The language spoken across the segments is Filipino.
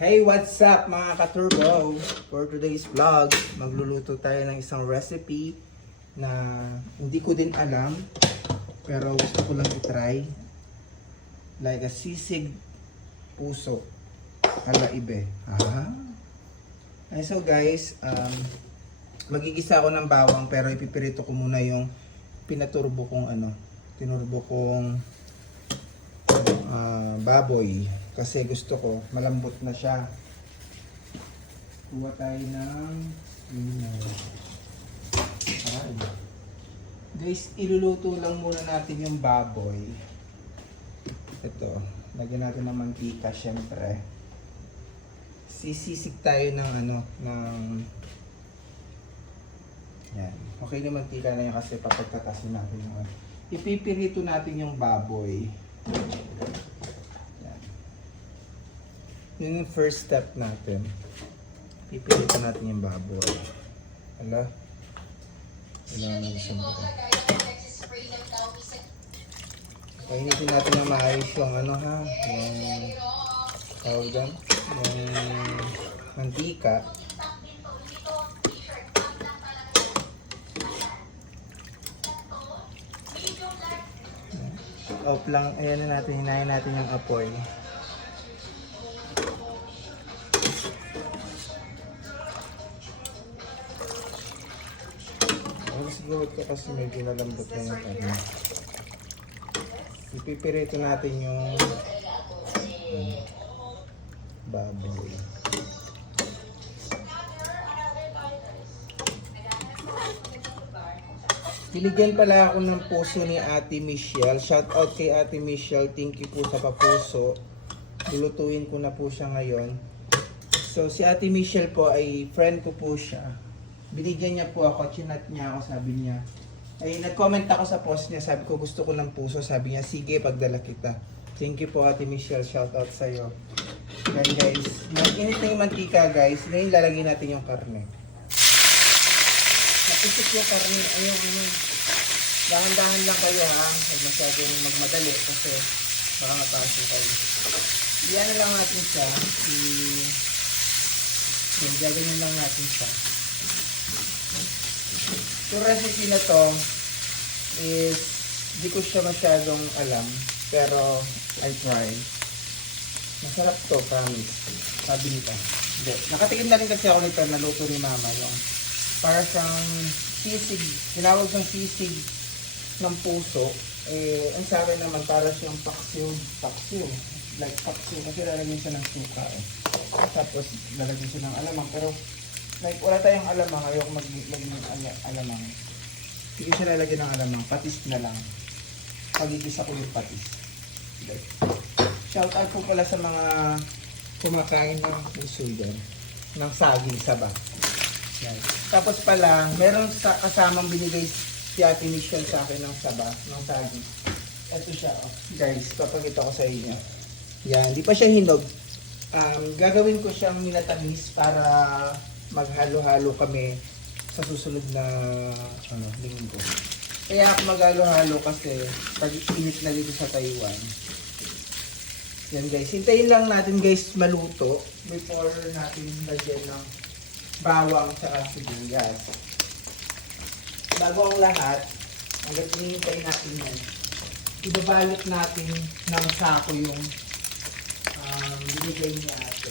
Hey, what's up mga ka-turbo? For today's vlog, magluluto tayo ng isang recipe na hindi ko din alam pero gusto ko lang i-try. Like a sisig puso ala ibe. So guys, magigisa ako ng bawang pero ipipirito ko muna yung pinaturbo kong tinurbo kong baboy. Kasi gusto ko, malambot na siya. Kuha tayo ng guys, iluluto lang muna natin yung baboy. Ito, lagyan natin ng mantika syempre. Sisisig tayo ng yan. Okay na mantika na yan kasi papagkatasin natin yung ipipirito natin yung baboy. Yun yung first step natin. Pipilito natin yung baboy. Hala. Kailangan natin sa mga. Painitin natin na maayos yung yung tawag dyan, yung mantika. Off lang, ayan na natin, hinayin natin yung apoy. Siguro ka kasi medyo nalambot na yung karne. Ipipirito natin yung baboy. Binigyan pala ako ng puso ni Ate Michelle. Shout out kay Ate Michelle. Thank you po sa papuso. Lulutuin ko na po siya ngayon. So si Ate Michelle po ay friend ko po siya. Binigyan niya po ako, chinat niya ako, sabi niya. Ay, nag-comment ako sa post niya, sabi ko gusto ko ng puso, sabi niya, sige, pagdala kita. Thank you po Ate Michelle, shout out sa'yo. Then guys, mag-init na yung mantika guys, ngayon lalagay natin yung karne. Napisik yung karne, ayun, dahan-dahan lang kayo ha, huwag masyadong magmadali kasi baka mapasok kayo. Iyan na lang natin siya, gaganyan lang natin siya. Yung recipe na to is di ko siya masyadong alam pero I try. Masarap to, promise. Sabi nito. Hindi. Nakatikim na rin kasi ako nito, naluto ni mama yung para siyang sisig, tinawag siyang sisig ng puso. Ang sa akin naman para siyang paksiw. Like paksiw kasi lalagyan siya ng suka Tapos lalagyan siya ng alamang pero like, wala tayong alamang. Ayoko maglagyan ng alamang. Hindi siya lalagyan ng alamang. Patis na lang. Pagigisa ko yung patis. Okay. Shout out po pala sa mga kumakain ng puso dyan. Ng saging saba. Yan. Tapos pala, meron sa kasamang binigay si Ate Michelle sa akin ng saba, ng saging. Ito siya. Oh. Guys, papakita ko sa inyo. Yan. Hindi pa siya hinog. Gagawin ko siyang minatamis para maghalo-halo kami sa susunod na linggo. Kaya ako maghalo-halo kasi pag-init na dito sa Taiwan. Yan guys, hintayin lang natin guys maluto before natin lagyan ng bawang sa sibuyas. Bago ang lahat, hanggang hinihintay natin yan, ibabalot natin ng sako yung binigay niya ate.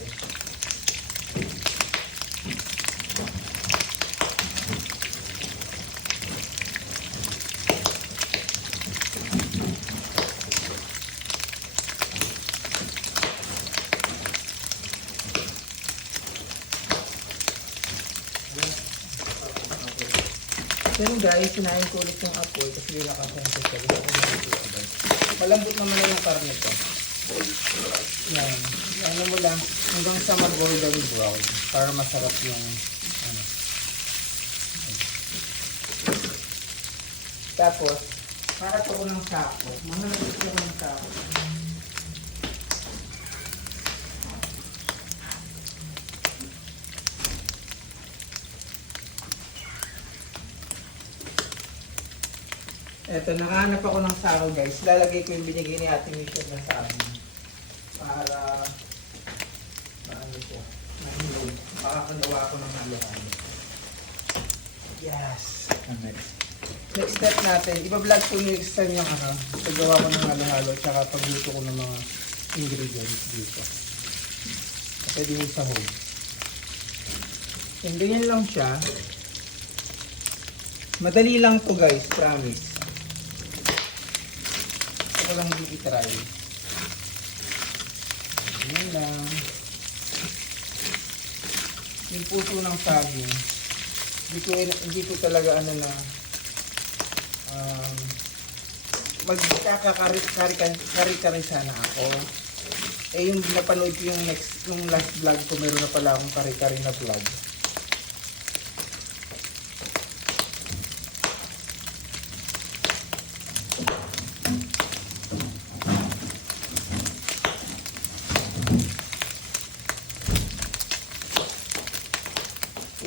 Pero guys, sinahin ko ulit yung apoy kasi nilakasan ko siya. Malambot naman na yung karne ko. Yan. Ano mo lang, hanggang sa mag-golden brown para masarap yung Tapos, para ko ng sako. Mga nagpito ko ng sako. Eto, nakahanap ako ng sako guys. Lalagay ko yung binigay ni Ate Michelle na sa amin. Para maano makakagawa ko ng halo-halo. Yes! Okay. Next step natin, iba-vlog ko next time yung paggawa ko ng halo-halo tsaka pagluto ko ng mga ingredients dito. Pwede yung sahog. And ganyan lang siya. Madali lang to guys, promise. Ito lang din i-try. Ganyan lang. Yung puso ng saging. Hindi ko talaga magkakari-kari sana ako. Eh yung napanood ko yung last vlog ko, meron na pala akong kari-kari na vlog.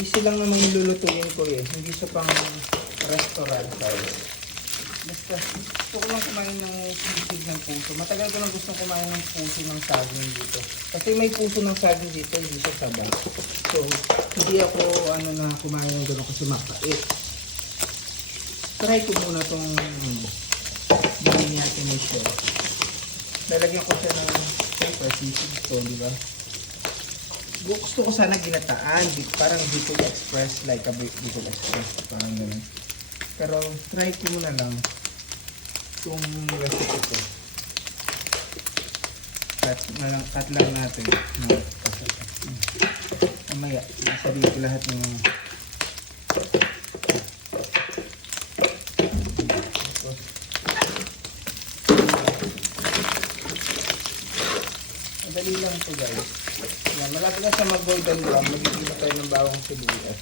Easy lang naman yung lulutuin ko eh. Hindi siya pang restaurant guys. Basta gusto ko lang kumain ng sisig ng puso. Matagal ko lang gustong kumain ng puso ng saging dito. Kasi may puso ng saging dito, hindi siya sabaw. So, hindi ako kumain ng gano'n kasi mapait. Try ko muna itong bili natin ni Chef. Lalagyan ko siya ng sisig to, di ba? Gusto ko sana ginataan, parang Bicol Express, like a Bicol Express, parang gano'n. Pero try ko muna lang itong recipe ko. Cut lang natin. Mamaya, sabihin ko lahat ng madali lang ito guys. Yan, malapit na siya mag-golden brown. Magigila tayo ng bawang sibuyas.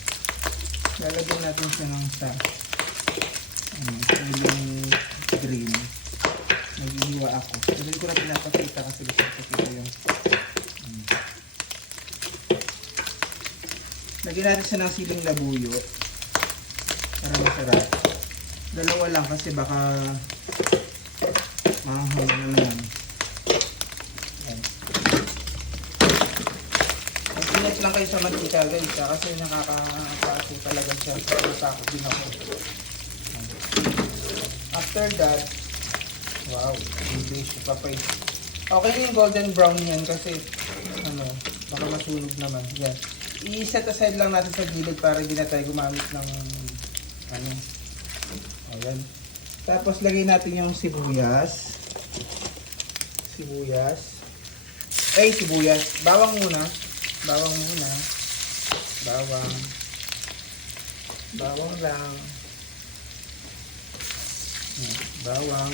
Lalagyan natin siya ng yung green. Naghihiwa ako. Hindi ko na pinapakita kasi gusto ko kita yung lagyan natin siya ng siling labuyo para masarap. Dalawa lang kasi baka mahal na naman. Ingat lang kayo sa mantika guys kasi nakakataso talaga siya. Natakot din ako. After that, wow, English papay. Okay yung golden brown yan kasi baka masunog naman. Yan. I-set aside lang natin sa gilid para hindi na tayo gumamit ng ayan. Tapos lagay natin yung sibuyas. Sibuyas. Bawang muna. Bawang lang. Bawang.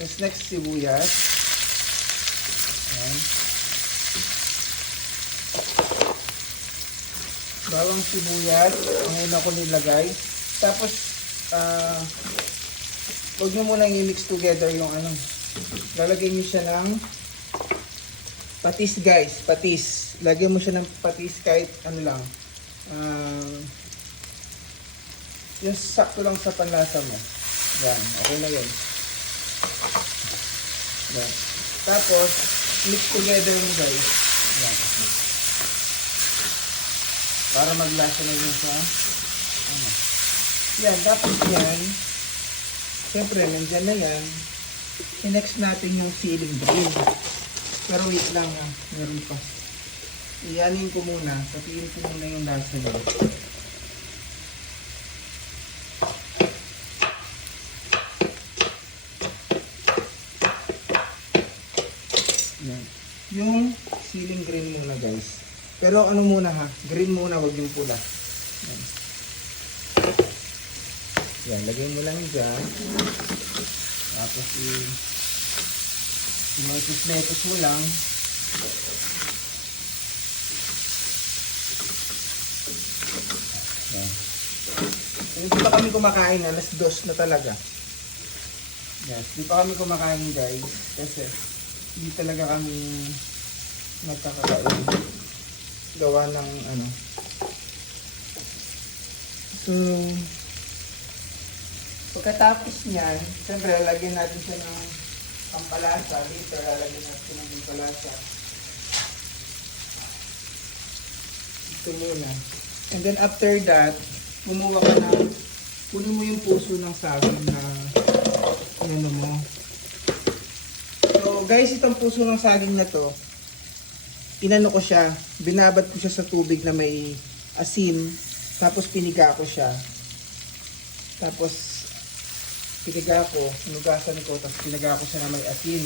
Tapos next sibuyas. Ayan. Bawang sibuyas. Ang una ko nilagay. Tapos, huwag nyo muna i-mix together yung lalagay nyo siya ng patis guys. Patis. Lagyan mo siya ng patis kahit lang. Yung sakto lang sa panlasa mo. Yan. Okay na yun. Yan. Tapos, mix together mo guys. Yan. Para maglasa na yun sa yan. Tapos yan. Siyempre, nandyan na yan. I-next natin yung siling green. Pero wait lang ha. Meron pa. Iyanin ko muna. Patiin ko muna yung lasa niya. Yan. Yung siling green muna guys. Pero muna ha. Green muna, wag yung pula. Yan. Yan. Lagay mo lang dyan. Tapos i-metis mo lang. Yan. Hindi pa kami kumakain, alas 2 na talaga. Yes, hindi pa kami kumakain guys. Kasi hindi talaga kami nagkakakain. Gawa ng So, pagkatapos niyan, siyempre lalagyan natin siya ng pampalasa. Dito lalagyan natin ng pampalasa. Ito muna. And then after that, kunin mo yung puso ng saging na ano mo. So guys, itong puso ng saging na to, inano ko siya, binabad ko siya sa tubig na may asin, tapos piniga ko siya. Tapos piniga ko, hinugasan ko, tapos piniga ko siya na may asin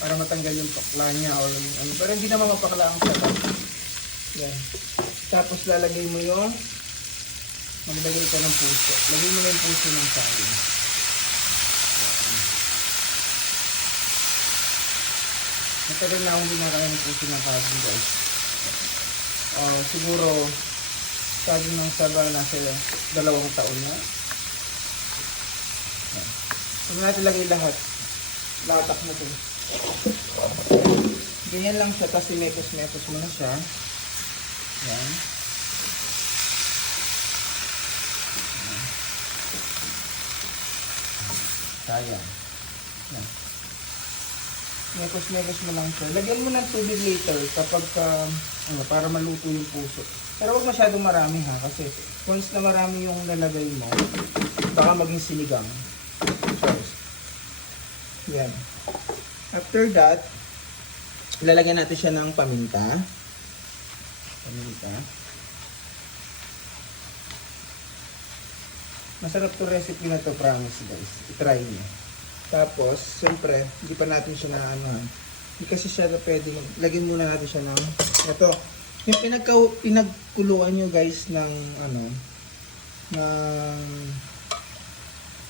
para matanggal yung pakla niya or yung ano. Pero hindi naman mapakla ang sarap. Yan. Tapos lalagay mo yung maglagay ka ng puso. Lagay mo na yung puso ng saging. Matagal na akong ginagawa ng puso ng saging, guys. Siguro saging ng saba nasa 2 taon na. Huwag natin lagay lahat. Latak mo ito. Ganyan lang siya, tapos imekos-mekos mo na siya. Yan. Sayang. Yan. Mekos-mekos mo lang siya. Lagyan mo ng tubig later kapag para maluto yung puso. Pero huwag masyadong marami ha, kasi once na marami yung lalagay mo, baka maging sinigang. Yan. After that, lalagyan natin siya ng paminta. Paminta. Masarap to recipe na to, promise guys. I-try niyo. Tapos, siyempre, hindi pa natin siya na hindi kasi siya na pwede. Lagyan muna natin siya ng ito. Yung pinagkuluan nyo guys ng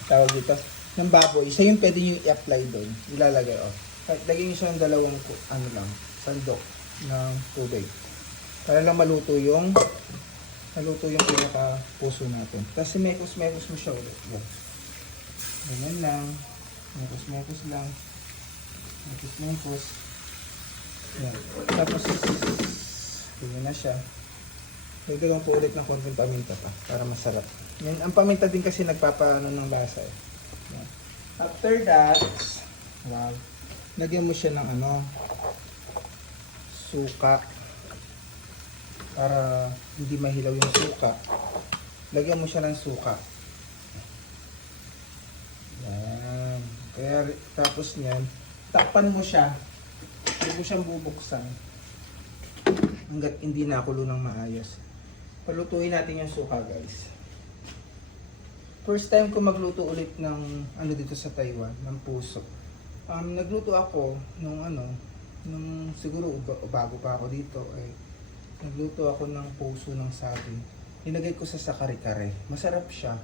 tawag dito, ng baboy. Isa yung pwede nyo i-apply doon. Ilalagay, lagyan nyo siya ng 2 sandok ng tubig. Para lang maluto yung pinaka-puso natin. Tapos mekos-mekos mo siya ulit. Ganyan lang. Mekos-mekos lang. Mekos-mekos. Yan. Tapos, ganyan na siya. Dagdagan ko ulit ng konting paminta pa para masarap. Yan, ang paminta din kasi nagpapaano ng lasa eh. Yan. After that, wow, lagyan mo siya ng suka. Para hindi mahilaw yung suka. Lagyan mo siya ng suka. Yan. Kaya tapos niyan, takpan mo siya. Huwag mo siyang bubuksan hanggat hindi nakulo ng maayos. Palutuin natin yung suka, guys. First time ko magluto ulit ng dito sa Taiwan, ng puso. Nagluto ako nung siguro bago pa ako dito nagluto ako ng puso ng saging. Nilagay ko sa kare-kare. Masarap siya.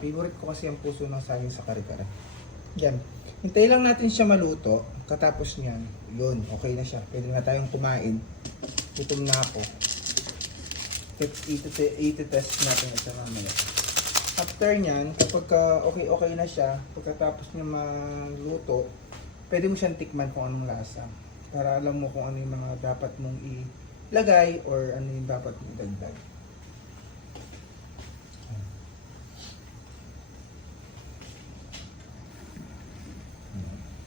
Favorite ko kasi ang puso ng saging sa kare-kare. Yan. Hintay lang natin siya maluto. Katapos niyan, yun, okay na siya. Pwede na tayong kumain. Gutom na ako. Iti-test natin ito mamaya. After niyan, kapag okay na siya, pagkatapos niya maluto, pwede mo siyang tikman kung anong lasa. Para alam mo kung ano yung mga dapat mong ilagay or ano yung dapat mong dagdag.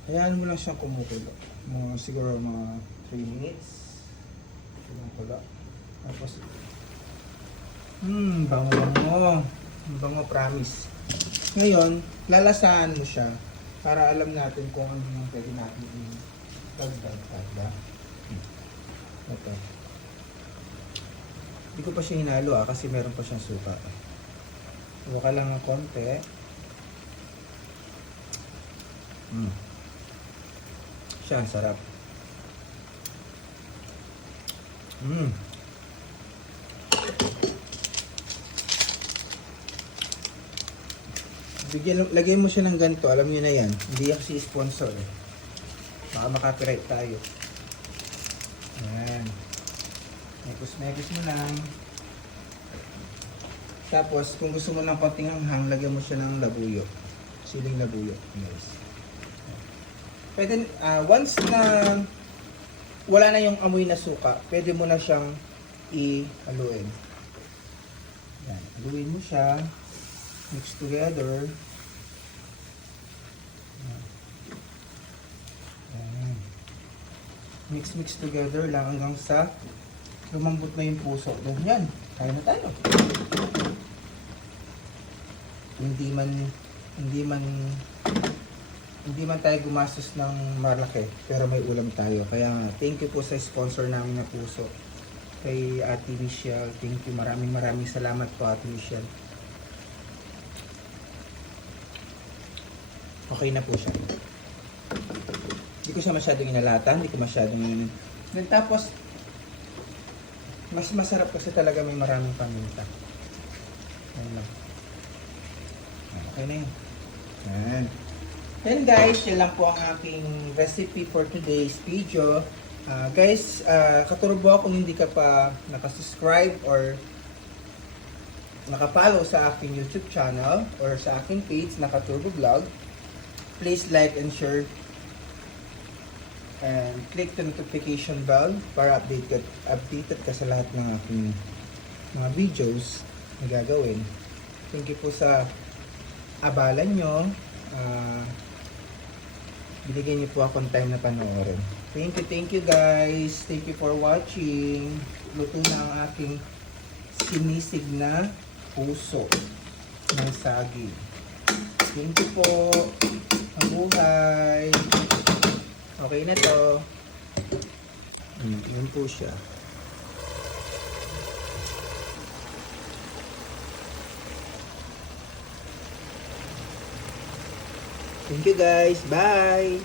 Hayaan mo lang siyang kumukulo. Siguro mga 3 minutes. Kumukulo. Tapos, bango-bango. Bango, promise. Ngayon, lalasahan mo siya para alam natin kung ano yung pwede natin i-dagdag. Ito. Hindi ko pa siya hinalo kasi meron pa siyang suka. Huwag ka lang ng konti. Siya, sarap. Lagay mo siya ng ganito, alam niyo na yan. Hindi kasi sponsor eh. Baka makapiright tayo. Ayan. Mekos-mekos mo lang. Tapos, kung gusto mo ng konting hanghang, lagyan mo siya ng labuyo. Siling labuyo. Yes. Pwede, once na wala na yung amoy na suka, pwede mo na siyang i-haluin. Yan. Haluin mo siya. Mix together. Yan. Mix together lang hanggang sa lumambot na yung puso. Doon yan. Kaya na tayo. Hindi man tayo gumastos ng malaki, pero may ulam tayo. Kaya thank you po sa sponsor namin na puso. Kay Ate Michelle. Thank you. Maraming salamat po, Ate Michelle. Okay na po siya. Hindi ko siya masyadong inalatan. Hindi ko masyadong... Then tapos, mas masarap kasi talaga may maraming paminta. Ayan lang. Okay na yun. Ayan. Then guys, yan lang po ang aking recipe for today's video. Guys, katurbo kung hindi ka pa nakasubscribe or nakafollow sa aking YouTube channel or sa aking page, Nakaturbo Vlog, please like and share and click the notification bell para updated ka sa lahat ng aking mga videos na gagawin. Thank you po sa abala nyo. Binigyan niyo po akong time na panoorin. Thank you guys. Thank you for watching. Luto na ang aking sinisig na puso ng saging. Thank you po. Mabuhay. Okay na to. Yan po siya. Thank you guys. Bye.